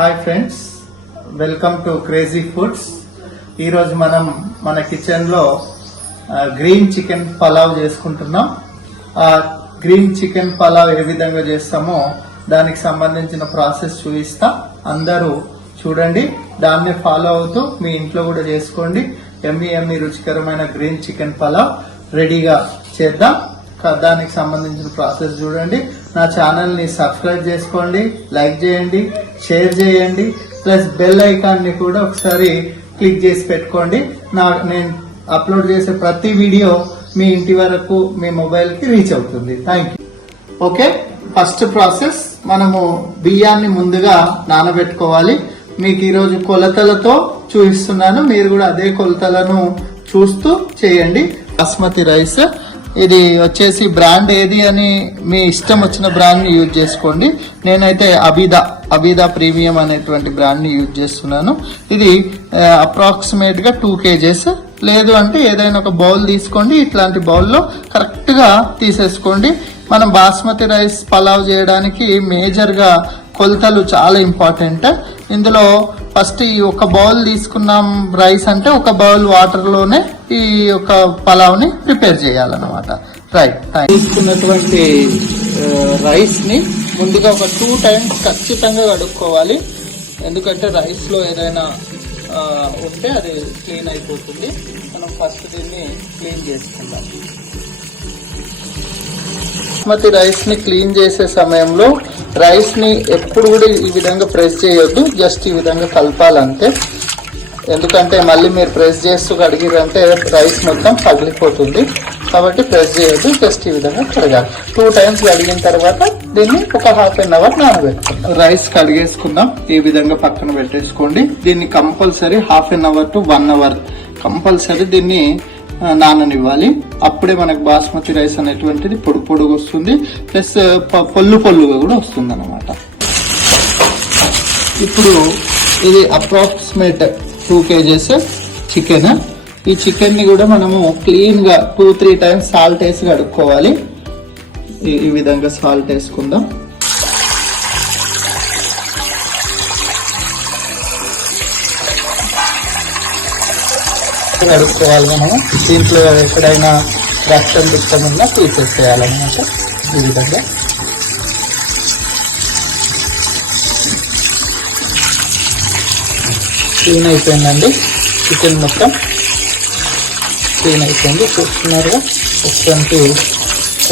Hi friends welcome to crazy foods. ఈరోజు మనం మన కిచెన్లో గ్రీన్ చికెన్ పలావ్ చేసుకుంటున్నాం. ఆ గ్రీన్ చికెన్ పలావ్ ఏ విధంగా చేస్తామో దానికి సంబంధించిన ప్రాసెస్ చూపిస్తా. అందరూ చూడండి దాన్ని ఫాలో అవుతూ మీ ఇంట్లో కూడా చేసుకోండి. ఎమ్మి ఎమ్మి రుచికరమైన గ్రీన్ చికెన్ పలావ్ రెడీగా చేద్దాం. దానికి సంబంధించిన ప్రాసెస్ చూడండి. నా ఛానల్ని సబ్స్క్రైబ్ చేసుకోండి లైక్ చేయండి షేర్ చేయండి ప్లస్ బెల్ ఐకాన్ని కూడా ఒకసారి క్లిక్ చేసి పెట్టుకోండి. నా నేను అప్లోడ్ చేసే ప్రతి వీడియో మీ ఇంటి వరకు మీ మొబైల్కి రీచ్ అవుతుంది. Thank you okay first process మనము బియ్యాన్ని ముందుగా నానబెట్టుకోవాలి. మీకు ఈరోజు కొలతలతో చూపిస్తున్నాను. మీరు కూడా అదే కొలతలను చూస్తూ చేయండి. బాస్మతి రైస్ ఇది వచ్చేసి బ్రాండ్ ఏది అని మీ ఇష్టం వచ్చిన బ్రాండ్ని యూజ్ చేసుకోండి. నేనైతే అబిదా అబిదా ప్రీమియం అనేటువంటి బ్రాండ్ని యూజ్ చేస్తున్నాను. ఇది అప్రాక్సిమేట్గా టూ కేజెస్. లేదు అంటే ఏదైనా ఒక బౌల్ తీసుకోండి. ఇట్లాంటి బౌల్లో కరెక్ట్గా తీసేసుకోండి. మనం బాస్మతి రైస్ పలావ్ చేయడానికి మేజర్గా కొలతలు చాలా ఇంపార్టెంట్ ఇందులో ఫస్ట్ ఈ ఒక బౌల్ తీసుకున్నాం రైస్ అంటే ఒక బౌల్ వాటర్లోనే ఈ యొక్క పలావ్ని ప్రిపేర్ చేయాలన్నమాట. రైట్ తీసుకున్నటువంటి రైస్ని ముందుగా ఒక టూ టైమ్స్ ఖచ్చితంగా కడుక్కోవాలి. ఎందుకంటే రైస్లో ఏదైనా ఉంటే అది క్లీన్ అయిపోతుంది. మనం ఫస్ట్ దీన్ని క్లీన్ చేసుకుందాం. బాస్మతి రైస్ని క్లీన్ చేసే సమయంలో రైస్ని ఎప్పుడు కూడా ఈ విధంగా ప్రెస్ చేయొద్దు జస్ట్ ఈ విధంగా కలపాలంతే. ఎందుకంటే మళ్ళీ మీరు ప్రెస్ చేస్తూ కడిగిరంటే రైస్ మొత్తం పగిలిపోతుంది. కాబట్టి ప్రెస్ చేయొద్దు జస్ట్ ఈ విధంగా కడగాలి. టూ టైమ్స్ కడిగిన తర్వాత దీన్ని ఒక హాఫ్ అన్ అవర్ నానబెట్టుకుందాం. రైస్ కడిగేసుకుందాం. ఈ విధంగా పక్కన పెట్టేసుకోండి. దీన్ని compulsory half an hour to one hour compulsory దీన్ని నాననివ్వాలి అప్పుడే మనకు బాస్మతి రైస్ అనేటువంటిది పొడి పొడుగు వస్తుంది. ప్లస్ ప- పొల్లు పొల్లుగా కూడా వస్తుంది అనమాట ఇప్పుడు ఇది అప్రాక్సిమేట్ టూ కేజెస్ చికెన్. ఈ చికెన్ని కూడా మనము క్లీన్గా టూ త్రీ టైమ్స్ సాల్ట్ వేసి కడుక్కోవాలి. ఈ- ఈ విధంగా సాల్ట్ వేసుకుందాం. కడుక్కోవాలి మనము. దీంట్లో ఎక్కడైనా రక్తం దిక్కం ఉన్నా తీసేసేయాలన్నమాట ఈ విధంగా. క్లీన్ అయిపోయిందండి. చికెన్ మొత్తం క్లీన్ అయిపోయింది. చూస్తున్నారుగా ఎటువంటి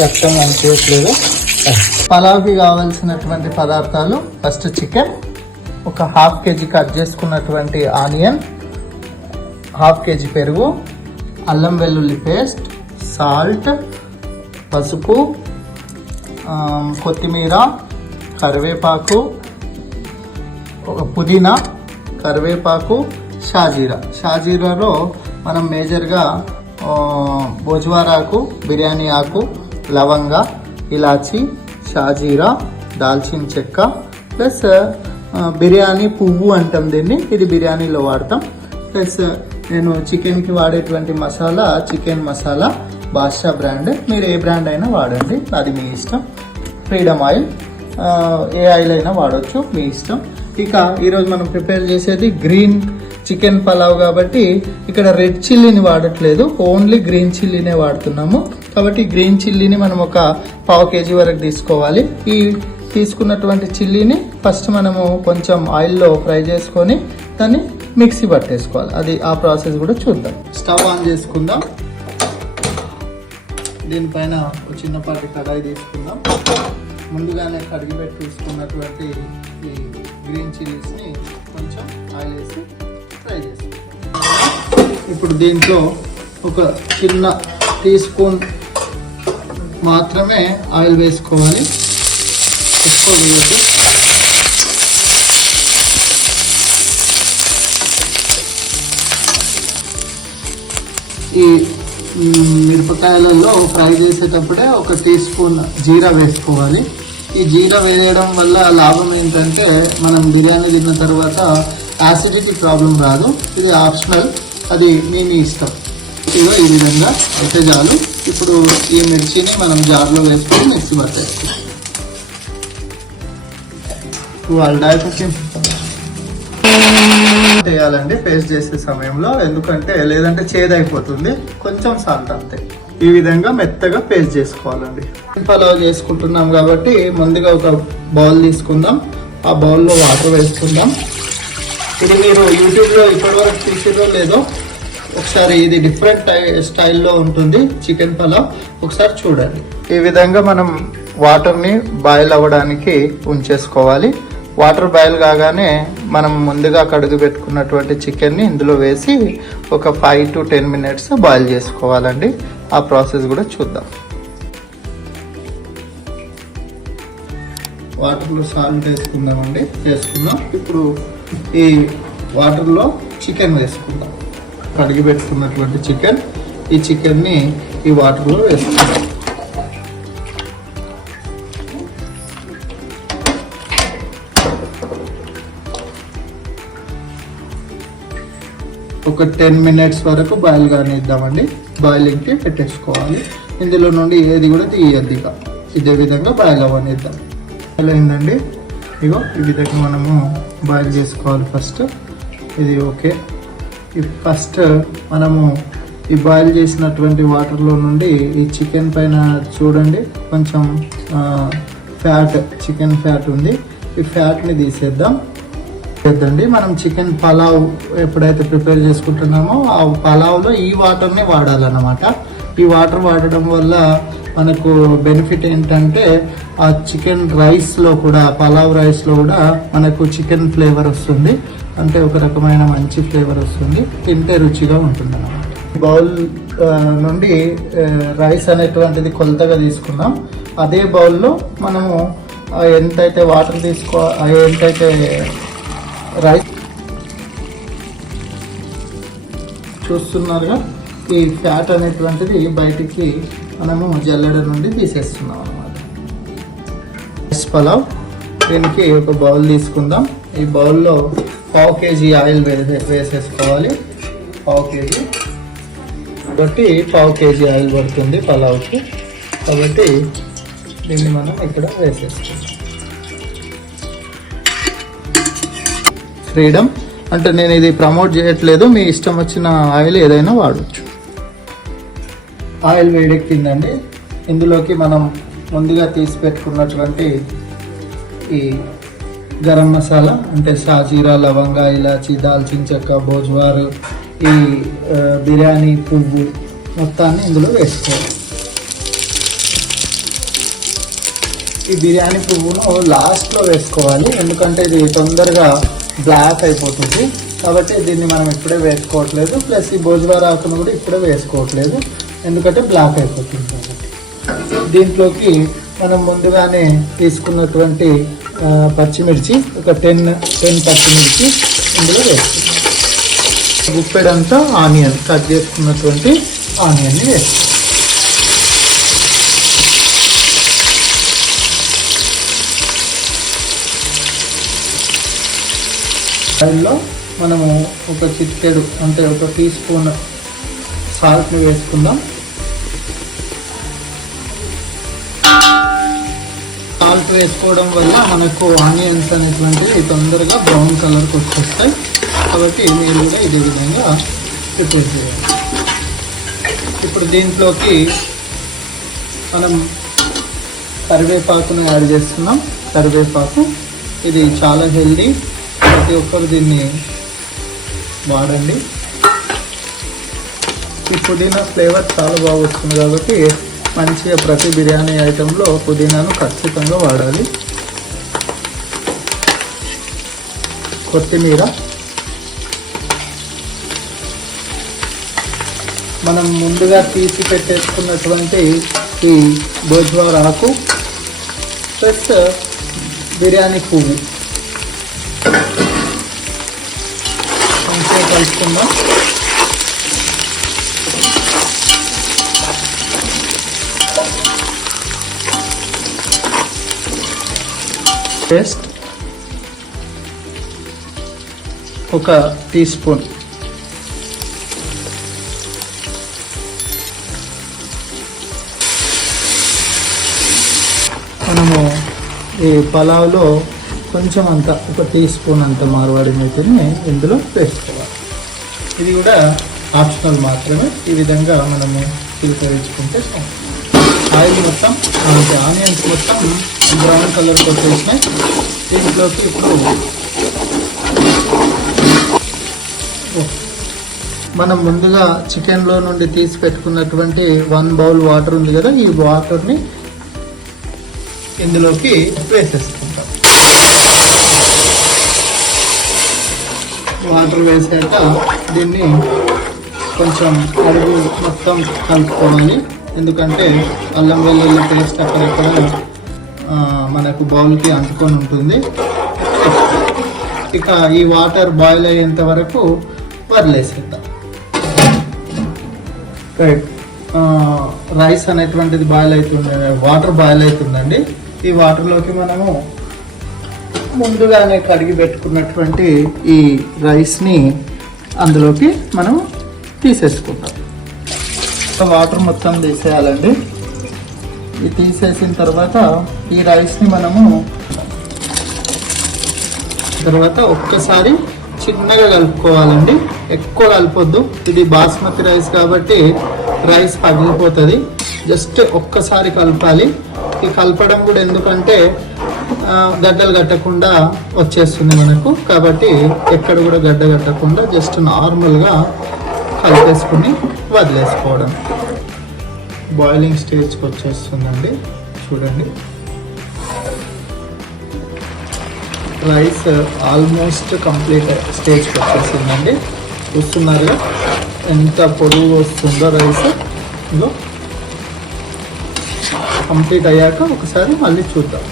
రక్తం అనిపించట్లేదు పలావ్కి కావాల్సినటువంటి పదార్థాలు. ఫస్ట్ చికెన్ ఒక హాఫ్ కేజీ కట్ చేసుకున్నటువంటి ఆనియన్ హాఫ్ కేజీ పెరుగు అల్లం వెల్లుల్లి పేస్ట్ సాల్ట్ పసుపు కొత్తిమీర కరివేపాకు ఒక పుదీనా కరివేపాకు షాజీరా. షాజీరాలో మనం మేజర్గా ఆ, భోజ్వారాకు బిర్యానీ ఆకు లవంగ ఇలాచి షాజీరా దాల్చిన చెక్క ప్లస్ బిర్యానీ పువ్వు అంటాం దీన్ని. ఇది బిర్యానీలో వాడతాం. ప్లస్ నేను చికెన్కి వాడేటువంటి మసాలా చికెన్ మసాలా బాద్షా బ్రాండ్. మీరు ఏ బ్రాండ్ అయినా వాడండి. అది మీ ఇష్టం. Freedom oil. ఏ ఆయిల్ అయినా వాడొచ్చు. మీ ఇష్టం. ఇక ఈరోజు మనం ప్రిపేర్ చేసేది గ్రీన్ చికెన్ పలావ్ కాబట్టి ఇక్కడ రెడ్ చిల్లీని వాడట్లేదు. ఓన్లీ గ్రీన్ చిల్లీనే వాడుతున్నాము. కాబట్టి గ్రీన్ చిల్లీని మనం ఒక పావు కేజీ వరకు తీసుకోవాలి. ఈ తీసుకున్నటువంటి చిల్లీని ఫస్ట్ మనము కొంచెం ఆయిల్లో ఫ్రై చేసుకొని దాన్ని మిక్సీ పట్టేసుకోవాలి. అది ఆ ప్రాసెస్ కూడా చూద్దాం. స్టవ్ ఆన్ చేసుకుందాం. దీనిపైన ఒక చిన్నపాటి కడాయి తీసుకుందాం. ముందుగానే కడిగి పెట్టి తీసుకున్నటువంటి ఈ గ్రీన్ చిల్లీస్ని కొంచెం ఆయిల్ వేసి ఫ్రై చేసుకుందాం. ఇప్పుడు దీంట్లో ఒక చిన్న టీ స్పూన్ మాత్రమే ఆయిల్ వేసుకోవాలి. ఎక్కువ వేయద్దు. ఈ మిరపకాయలలో ఫ్రై చేసేటప్పుడే ఒక టీ స్పూన్ జీరా వేసుకోవాలి. ఈ జీరా వేయడం వల్ల లాభం ఏంటంటే మనం బిర్యానీ తిన్న తర్వాత యాసిడిటీ ప్రాబ్లం రాదు. ఇది ఆప్షనల్ అది మీ మీ ఇష్టం. ఇదిగో ఈ విధంగా అయితే చాలు. ఇప్పుడు ఈ మిర్చిని మనం జార్లో వేసుకొని మిక్సీ పట్టేస్తాం. వాళ్ళ సాల్ట్ వేయాలండి పేస్ట్ చేసే సమయంలో. ఎందుకంటే లేదంటే చేదైపోతుంది. కొంచెం సాల్ట్ అంతే. ఈ విధంగా మెత్తగా పేస్ట్ చేసుకోవాలండి. పలావ్ చేసుకుంటున్నాం కాబట్టి ముందుగా ఒక బౌల్ తీసుకుందాం. ఆ బౌల్లో వాటర్ వేసుకుందాం. ఇది మీరు యూట్యూబ్లో ఇప్పటివరకు చూసిరో లేదో ఒకసారి ఇది డిఫరెంట్ టై- స్టైల్లో ఉంటుంది చికెన్ పలావ్. ఒకసారి చూడండి. ఈ విధంగా మనం వాటర్ని బాయిల్ అవ్వడానికి ఉంచేసుకోవాలి. వాటర్ బాయిల్ కాగానే మనం ముందుగా కడుగు పెట్టుకున్నటువంటి చికెన్ని ఇందులో వేసి ఒక five to ten minutes boil చేసుకోవాలండి. ఆ ప్రాసెస్ కూడా చూద్దాం. వాటర్లో సాల్ట్ వేసుకుందామండి. వేసుకుందాం. ఇప్పుడు ఈ వాటర్లో చికెన్ వేసుకుందాం. కడిగి పెట్టుకున్నటువంటి చికెన్. ఈ చికెన్ని ఈ వాటర్లో వేసుకుందాం. ఒక టెన్ మినిట్స్ వరకు బాయిల్ కానిద్దామండి. బాయిలింగ్కి పెట్టేసుకోవాలి. ఇందులో నుండి ఏది కూడా తీయద్దు ఇక. ఇదే విధంగా బాయిల్ అవ్వనిద్దాం. బాయిల్ అయిందండి. ఇగో ఈ విధంగా మనము బాయిల్ చేసుకోవాలి ఫస్ట్ ఇది ఓకే. ఫస్ట్ మనము ఈ బాయిల్ చేసినటువంటి వాటర్లో నుండి ఈ చికెన్ పైన చూడండి. కొంచెం ఫ్యాట్ చికెన్ ఫ్యాట్ ఉంది. ఈ ఫ్యాట్ని తీసేద్దాం. చేద్దండి. మనం చికెన్ పలావ్ ఎప్పుడైతే ప్రిపేర్ చేసుకుంటున్నామో ఆ పలావ్లో ఈ వాటర్ని వాడాలన్నమాట. ఈ వాటర్ వాడడం వల్ల మనకు బెనిఫిట్ ఏంటంటే ఆ చికెన్ రైస్లో కూడా పలావ్ రైస్లో కూడా మనకు చికెన్ ఫ్లేవర్ వస్తుంది. అంటే ఒక రకమైన మంచి ఫ్లేవర్ వస్తుంది. తింటే రుచిగా ఉంటుంది అన్నమాట బౌల్ నుండి రైస్ అనేటువంటిది కొలతగా తీసుకున్నాం అదే బౌల్లో మనము ఎంతైతే వాటర్ తీసుకో ఎంతైతే రైస్ చూస్తున్నారుగా ఈ ఫ్యాట్ అనేటువంటిది బయటికి మనము జల్లెడ నుండి తీసేస్తున్నాం అనమాట రైస్ పలావ్ దీనికి ఒక బౌల్ తీసుకుందాం. ఈ బౌల్లో పావు కేజీ ఆయిల్ వేసేసుకోవాలి. పావు కేజీ. కాబట్టి పావు కేజీ ఆయిల్ పడుతుంది పలావ్కి. కాబట్టి దీన్ని మనం ఇక్కడ వేసేసుకుందాం ఫ్రీడమ్. అంటే నేను ఇది ప్రమోట్ చేయట్లేదు మీ ఇష్టం వచ్చిన ఆయిల్ ఏదైనా వాడచ్చు. ఆయిల్ వేడెక్కిందండి. ఇందులోకి మనం ముందుగా తీసి పెట్టుకున్నటువంటి ఈ గరం మసాలా అంటే సాజీరా లవంగా ఇలాచి దాల్చిన చెక్క భోజ్వారు ఈ బిర్యానీ పువ్వు మొత్తాన్ని ఇందులో వేసుకోవాలి. ఈ బిర్యానీ పువ్వును లాస్ట్లో వేసుకోవాలి ఎందుకంటే ఇది తొందరగా బ్లాక్ అయిపోతుంది. కాబట్టి దీన్ని మనం ఇప్పుడే వేసుకోవట్లేదు. ప్లస్ ఈ భోజవార ఆకును కూడా ఇప్పుడే వేసుకోవట్లేదు. ఎందుకంటే బ్లాక్ అయిపోతుంది కాబట్టి. దీంట్లోకి మనం ముందుగానే తీసుకున్నటువంటి పచ్చిమిర్చి ఒక టెన్ టెన్ పచ్చిమిర్చి ఇందులో వేసుకుంటాం గుప్పెడంతా ఆనియన్ కట్ చేసుకున్నటువంటి ఆనియన్ని వేసుకుంటాం ఆయిల్లో మనము ఒక చిటికెడు అంటే ఒక టీ స్పూన్ సాల్ట్ని వేసుకుందాం. సాల్ట్ వేసుకోవడం వల్ల మనకు ఆనియన్స్ అనేటువంటివి తొందరగా బ్రౌన్ కలర్కి వచ్చేస్తాయి. కాబట్టి మీరు కూడా ఇదే విధంగా ప్రిపేర్ చేయాలి. ఇప్పుడు దీంట్లోకి మనం కరివేపాకును యాడ్ చేస్తున్నాం కరివేపాకు ఇది చాలా హెల్దీ. ప్రతి ఒక్కరు దీన్ని వాడండి. ఈ పుదీనా ఫ్లేవర్ చాలా బాగా వస్తుంది కాబట్టి మంచిగా ప్రతి బిర్యానీ ఐటెంలో పుదీనాను ఖచ్చితంగా వాడాలి. కొత్తిమీర. మనం ముందుగా తీసి పెట్టేసుకున్నటువంటి ఈ భోజ్వార్ ఆకు ప్లస్ బిర్యానీ పువ్వు. మంచిగా కలుపుకుందాం. పేస్ట్. ఒక టీ స్పూన్. మనము ఈ పలావ్లో కొంచెం అంత ఒక టీ స్పూన్ అంత మార్వాడి అయితేనే ఇందులో వేసుకోవాలి ఇది కూడా ఆప్షనల్ మాత్రమే. ఈ విధంగా మనము స్వీకరించుకుంటే ఆయిల్ మొత్తం మనకి ఆనియన్స్ మొత్తం బ్రౌన్ కలర్కి వచ్చేసినాయి దీంట్లోకి ఇప్పుడు మనం ముందుగా చికెన్లో నుండి తీసి పెట్టుకున్నటువంటి వన్ బౌల్ వాటర్ ఉంది కదా ఈ వాటర్ని ఇందులోకి వేసేస్తాం. వాటర్ వేసాక దీన్ని కొంచెం అడుగు మొత్తం కలుపుకోవాలి. ఎందుకంటే అల్లం వెల్లుల్లి పేస్ట్ అక్కడక్కడ మనకు బౌల్కి అంటుకొని ఉంటుంది. ఇక ఈ వాటర్ బాయిల్ అయ్యేంత వరకు వదిలేసేద్దాం. రైట్ రైస్ అనేటువంటిది బాయిల్ అవుతుంది వాటర్ బాయిల్ అవుతుందండి. ఈ వాటర్లోకి మనము ముందుగానే కడిగి పెట్టుకున్నటువంటి ఈ రైస్ని అందులోకి మనం తీసేసుకుంటాం వాటర్ మొత్తం తీసేయాలండి. ఇది తీసేసిన తర్వాత ఈ రైస్ని మనము తర్వాత ఒక్కసారి చిన్నగా కలుపుకోవాలండి. ఎక్కువ కలపొద్దు. ఇది బాస్మతి రైస్ కాబట్టి రైస్ పగిలిపోతుంది. జస్ట్ ఒక్కసారి కలపాలి. ఈ కలపడం కూడా ఎందుకంటే గడ్డలు కట్టకుండా వచ్చేస్తుంది మనకు. కాబట్టి ఎక్కడ కూడా గడ్డ కట్టకుండా జస్ట్ నార్మల్గా కలిపేసుకుని వదిలేసుకోవడం. బాయిలింగ్ స్టేజ్కి వచ్చేస్తుందండి. చూడండి. రైస్ ఆల్మోస్ట్ కంప్లీట్ స్టేజ్కి వచ్చేసిందండి చూస్తున్నారుగా? ఎంత పొడుగు వస్తుందో రైస్ ఇదో కంప్లీట్ అయ్యాక ఒకసారి మళ్ళీ చూద్దాం.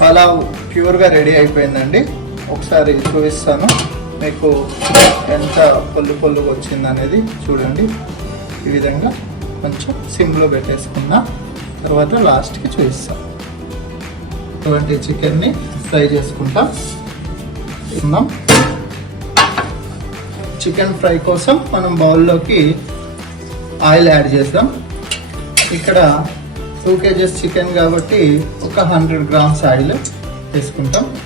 పలావ్ ప్యూర్గా రెడీ అయిపోయిందండి. ఒకసారి చూపిస్తాను. మీకు ఎంత పొల్లు పొల్లుగా వచ్చింది అనేది చూడండి. ఈ విధంగా కొంచెం సిమ్లో పెట్టేసుకున్నా తర్వాత లాస్ట్కి చూపిస్తాం. ఇటువంటి చికెన్ని ఫ్రై చేసుకుంటా. తిన్నాం. చికెన్ ఫ్రై కోసం మనం బౌల్లోకి ఆయిల్ యాడ్ చేద్దాం. ఇక్కడ టూ కేజెస్ చికెన్ కాబట్టి ఒక హండ్రెడ్ గ్రామ్స్ ఆయిల్ వేసుకుంటాం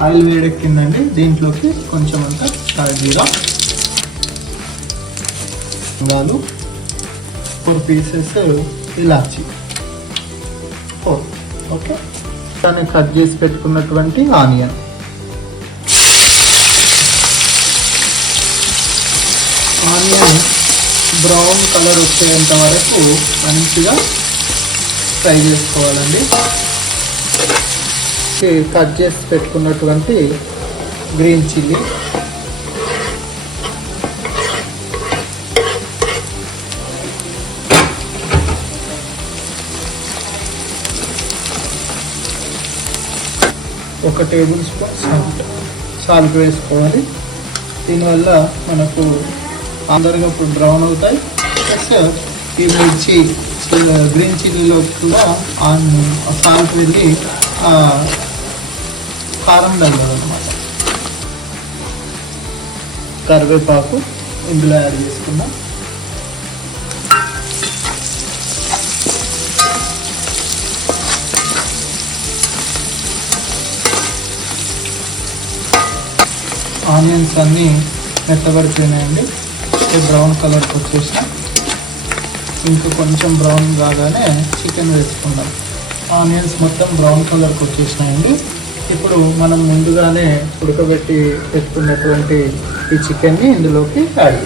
ఆయిల్ వేడెక్కిందండి. దీంట్లోకి కొంచెం అంత కాజీరా వాళ్ళు ఫోర్ పీసెస్ ఇలాచి. ఫోర్. ఓకే? దాన్ని కట్ చేసి పెట్టుకున్నటువంటి ఆనియన్. ఆనియన్ బ్రౌన్ కలర్ వచ్చేంత వరకు మంచిగా ఫ్రై చేసుకోవాలండి. కట్ చేసి పెట్టుకున్నటువంటి గ్రీన్ చిల్లీ. ఒక టేబుల్ స్పూన్ సాల్ట్. సాల్ట్ వేసుకోవాలి. దీనివల్ల మనకు తొందరగా ఇప్పుడు బ్రౌన్ అవుతాయి. ప్లస్ ఈ మిర్చి గ్రీన్ చిల్లీలో కూడా సాల్ట్ వెళ్ళి కారం తగ్గదు అనమాట కరివేపాకు ఇందులో యాడ్ చేసుకుందాం. ఆనియన్స్ అన్నీ మెత్తబడిపోయినాయండి. బ్రౌన్ కలర్కి వచ్చేసిన ఇంకా కొంచెం బ్రౌన్ కాగానే చికెన్ వేసుకుందాం. ఆనియన్స్ మొత్తం బ్రౌన్ కలర్కి వచ్చేసినాయండి ఇప్పుడు మనం ముందుగానే ఉడకబెట్టి పెట్టుకున్నటువంటి ఈ చికెన్ని ఇందులోకి యాడ్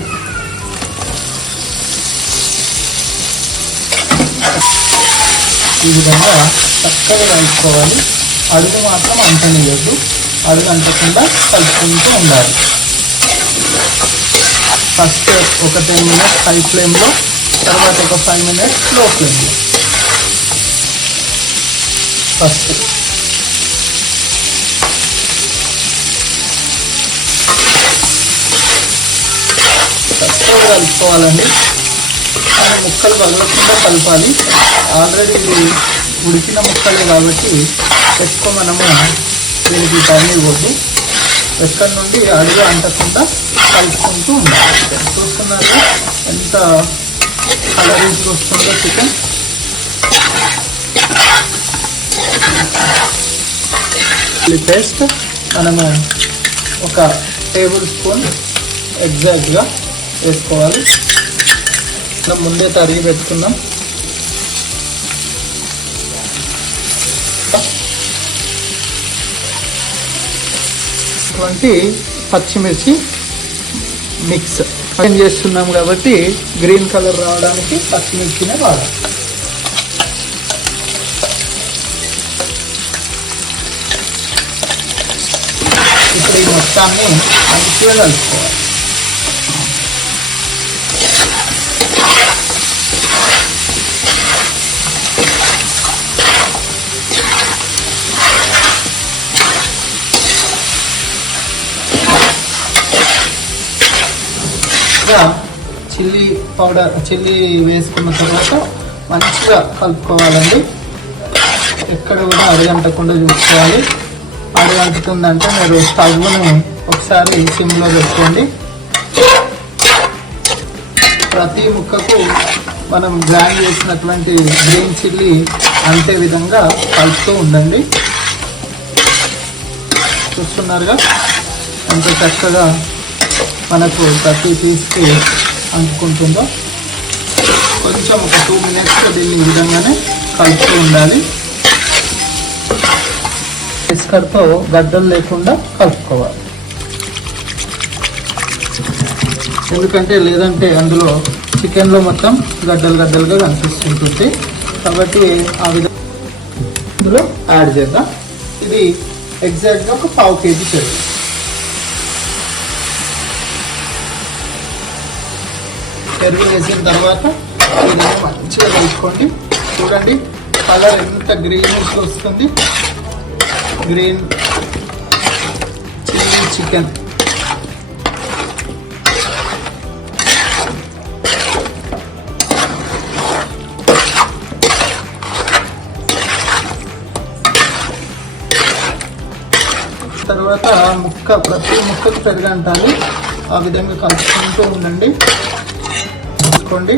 ఈ విధంగా చక్కగా కలుపుకోవాలి. అడుగు మాత్రం అంటనియద్దు అడుగు అంటకుండా కలుపుకుంటూ ఉండాలి. ఫస్ట్ ఒక టెన్ మినిట్స్ హై ఫ్లేమ్లో తర్వాత ఒక ఫైవ్ మినిట్స్లో ఫ్లేమ్లో. ఫస్ట్. చక్కగా కలుపుకోవాలండి. కానీ ముక్కలు పగలకుండా కలపాలి. ఆల్రెడీ ఇది ఉడికిన ముక్కలే కాబట్టి ఎక్కువ మనము దీనికి టైం ఇవ్వద్దు ఎక్కడి నుండి అడుగు అంటకుండా కలుపుకుంటూ ఉండాలి చూస్తున్నారు ఎంత కలరింగ్ వస్తుందో చికెన్ చిల్లీ పేస్ట్ మనము ఒక టేబుల్ స్పూన్ ఎగ్జాక్ట్గా వేసుకోవాలి మనం ముందే తరిగి పెట్టుకుందాం ఇటువంటి పచ్చిమిర్చి మిక్స్ ఏం చేస్తున్నాం కాబట్టి గ్రీన్ కలర్ రావడానికి పచ్చిమిర్చినే వాడాలి ఇప్పుడు ఈ మొత్తాన్ని మంచిగా కలుపుకోవాలి. మంచిగా చిల్లీ పౌడర్ చిల్లీ వేసుకున్న తర్వాత మంచిగా కలుపుకోవాలండి. ఎక్కడ కూడా అడగంటకుండా చూసుకోవాలి. అడగంటుతుందంటే మీరు స్టవ్ను ఒకసారి సిమ్లో పెట్టుకోండి. ప్రతి ముక్కకు మనం గ్రైండ్ చేసినటువంటి గ్రీన్ చిల్లీ అంతే విధంగా కలుపుతూ ఉండండి. చూస్తున్నారుగా? ఎంత చక్కగా మనకు ప్రతి పీస్కి అంటుకుంటుందో కొంచెం ఒక టూ మినిట్స్ దీన్ని ఈ విధంగానే కలుపుతూ ఉండాలి. బిస్కర్తో గడ్డలు లేకుండా కలుపుకోవాలి. ఎందుకంటే లేదంటే అందులో చికెన్లో మొత్తం గడ్డలు గడ్డలుగా కనిపిస్తుంటుంది. కాబట్టి ఆ విధంగా ఇందులో యాడ్ చేద్దాం. ఇది ఎగ్జాక్ట్గా ఒక పావు కేజీ పెరుగు పెరుగు వేసిన తర్వాత దీన్ని మంచిగా కలుపుకోండి చూడండి కలర్ ఎంత గ్రీనిష్ వస్తుంది. Green chilli chicken. తర్వాత ముక్క ప్రతి ముక్కకు పెరగంటాలి ఆ విధంగా కలుపుకుంటూ ఉండండి. చూసుకోండి.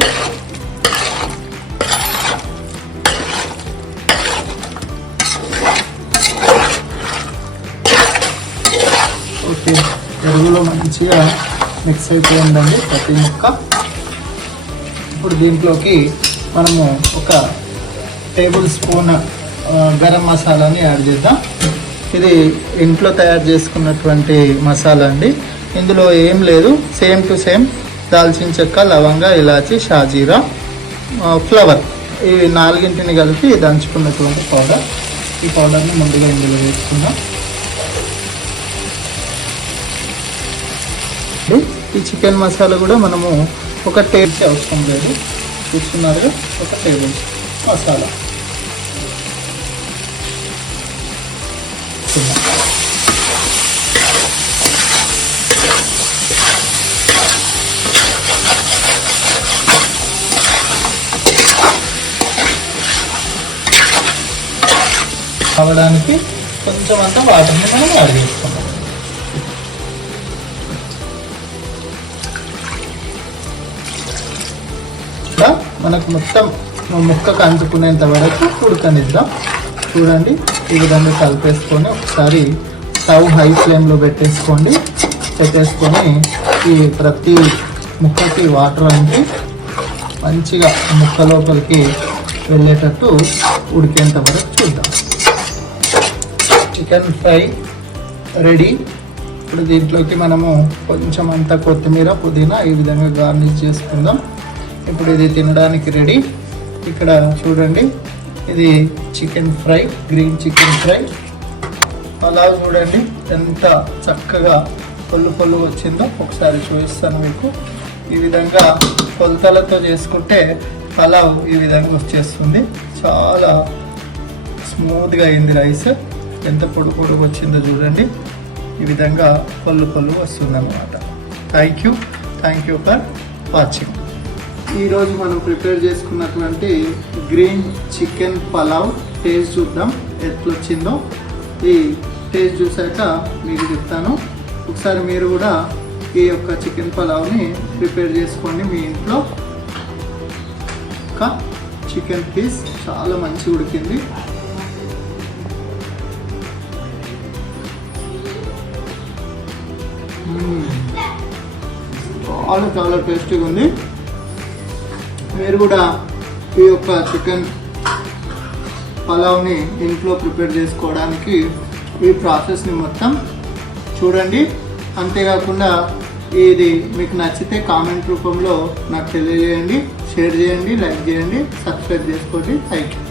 ఓకే పెరుగులో మంచిగా మిక్స్ అయిపోయిందండి ప్రతి ముక్క. ఇప్పుడు దీంట్లోకి మనము ఒక టేబుల్ స్పూన్ గరం మసాలాని యాడ్ చేద్దాం. ఇది ఇంట్లో తయారు చేసుకున్నటువంటి మసాలా అండి. ఇందులో ఏం లేదు సేమ్ టు సేమ్ దాల్చిన చెక్క లవంగ ఇలాచి షాజీరా ఫ్లవర్. ఈ నాలుగింటిని కలిపి దంచుకున్నటువంటి పౌడర్. ఈ పౌడర్ని ముందుగా ఇందులో వేసుకుందాం. ఈ చికెన్ మసాలా కూడా మనము ఒక టేబుల్ అవసరం లేదు. చూస్తున్నారు ఒక టేబుల్ మసాలా. రావడానికి కొంచెం అంత వాటర్ని మనం యాడ్ ఇలా మనకు మొత్తం ముక్కకు అంటుకునేంత వరకు ఉడకనిద్దాం. చూడండి ఈ విధంగా కలిపేసుకొని ఒకసారి స్టవ్ హై ఫ్లేమ్లో పెట్టేసుకోండి. పెట్టేసుకొని ఈ ప్రతి ముక్కకి వాటర్ అనేది మంచిగా ముక్క లోపలికి వెళ్ళేటట్టు ఉడికేంత వరకు చూద్దాం. Chicken fry ready. ఇప్పుడు దీంట్లోకి మనము కొంచెం అంత కొత్తిమీర పుదీనా ఈ విధంగా గార్నిష్ చేసుకుందాం. ఇప్పుడు ఇది తినడానికి రెడీ. ఇక్కడ చూడండి ఇది chicken fry green chicken fry. అలా చూడండి ఎంత చక్కగా పొల్లు పొల్లు వచ్చిందో. ఒకసారి చూపిస్తాను మీకు. ఈ విధంగా కొలతలతో చేసుకుంటే పలావ్ ఈ విధంగా వచ్చేస్తుంది. చాలా స్మూత్గా అయింది రైస్. ఎంత పొడు పొడుగు వచ్చిందో చూడండి. ఈ విధంగా పళ్ళు పళ్ళు వస్తుందన్నమాట. Thank you thank you for watching ఈరోజు మనం ప్రిపేర్ చేసుకున్నటువంటి గ్రీన్ చికెన్ పలావ్ టేస్ట్ చూద్దాం. ఎట్లొచ్చిందో. ఈ టేస్ట్ చూసాక మీకు చెప్తాను. ఒకసారి మీరు కూడా ఈ యొక్క చికెన్ పలావ్ని ప్రిపేర్ చేసుకోండి మీ ఇంట్లో. ఒక చికెన్ పీస్ చాలా మంచి ఉడికింది. చాలా చాలా టేస్టీగా ఉంది. మీరు కూడా ఈ యొక్క చికెన్ పలావ్ని ఇంట్లో ప్రిపేర్ చేసుకోవడానికి ఈ ప్రాసెస్ని మొత్తం చూడండి. అంతేకాకుండా ఇది మీకు నచ్చితే కామెంట్ రూపంలో నాకు తెలియజేయండి షేర్ చేయండి లైక్ చేయండి సబ్స్క్రైబ్ చేసుకోండి. Thank you